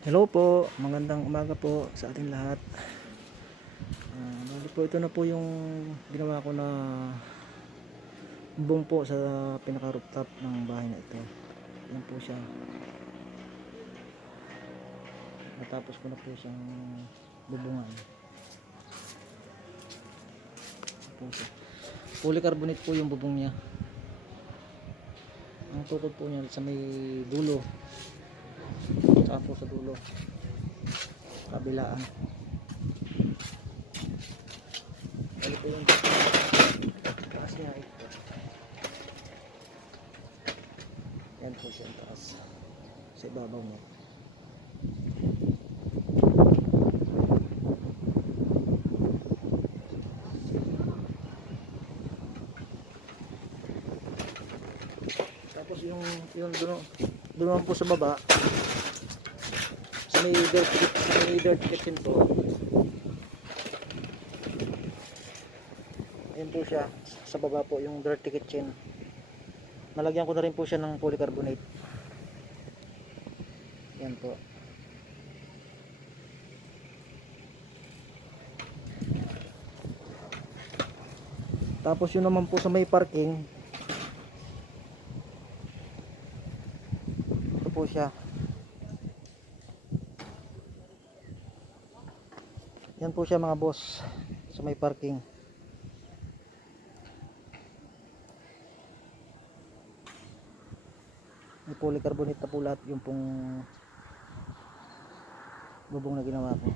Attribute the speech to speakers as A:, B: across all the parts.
A: Hello po, magandang umaga po sa ating lahat. Ah, bali po ito na po yung ginawa ko na bubong po sa pinaka rooftop ng bahay na ito. Yan po siya. Natapos ko na po siyang bubungan. Po siya. Polycarbonate po yung bubong niya. Ang tukod po niya sa may dulo Po sa dulo. Kabilaan. Bali po yung taas niya ito. Yan po siya taas. Sa ibabaw niya. Tapos yung yung doon naman po sa baba may dirt may dirt kitchen po. Ayun po siya sa baba po yung dirty kitchen nalagyan ko na rin po siya ng polycarbonate. Yan po. Tapos yun naman po sa may parking. Ito po siya Yan po siya mga boss sa may parking. May polycarbonate na po lahat yung pong bubong na ginawa ko.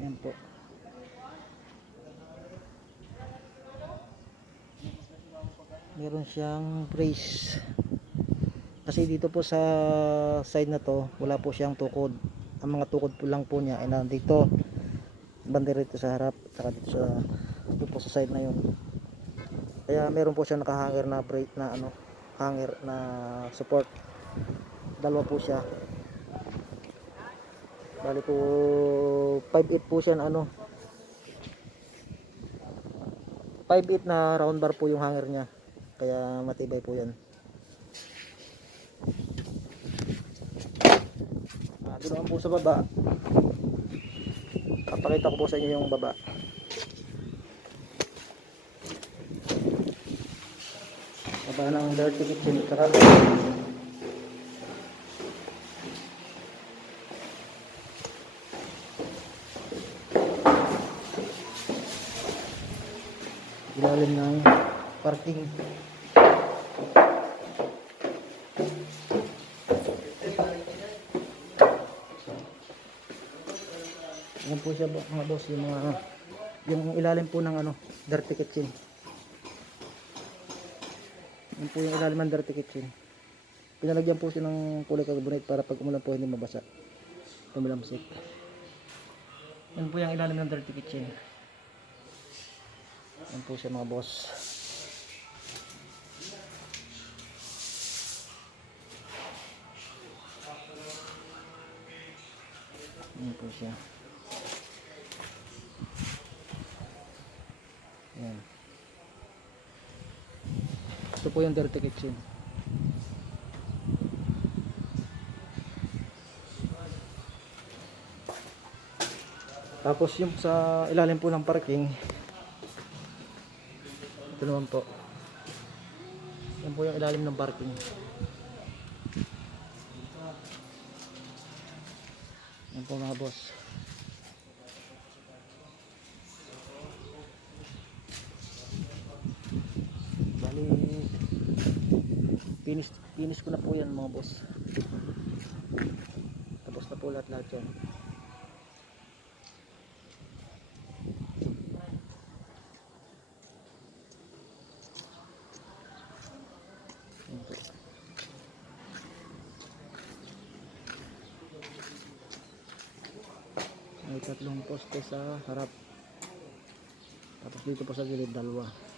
A: Yan po. Meron siyang brace kasi dito po sa side na to wala po siyang tukod. Ang mga tukod po lang po niya ay nandito. Banda rito sa harap saka dito sa dito po sa side na yun. Kaya meron po siya nakahanger na brake na ano hanger na support. Dalawa po siya. Bali po 5.8 po siya na ano. 5.8 na round bar po yung hanger niya. Kaya matibay po yan Ah, doon po sa baba. Papakita ko po sa inyo yung baba. Baba ng dirty kitchen. Saka ilalim ng parking. Yan po siya mga boss, yung mga yung ilalim po ng ano, dirty kitchen. Yan po yung ilalim ng dirty kitchen. Pinalagyan po siya ng polycarbonate para pag umulan po hindi mabasa. Tumilamsik. Yan po yung ilalim ng dirty kitchen. Yan po siya mga boss. Yan po siya. Ito po yung dirty kitchen. Tapos yung sa ilalim po ng parking. Ito naman po. Yan po yung ilalim ng parking. Yan po mga boss. Bali, finish, finish ko na po yan mga boss. Tapos na po lahat lahat yan. May tatlong poste sa harap. Tapos dito po sa gilid dalawa.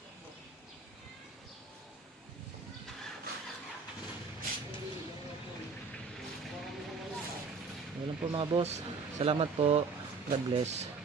A: Lang po mga boss. Salamat po. God bless.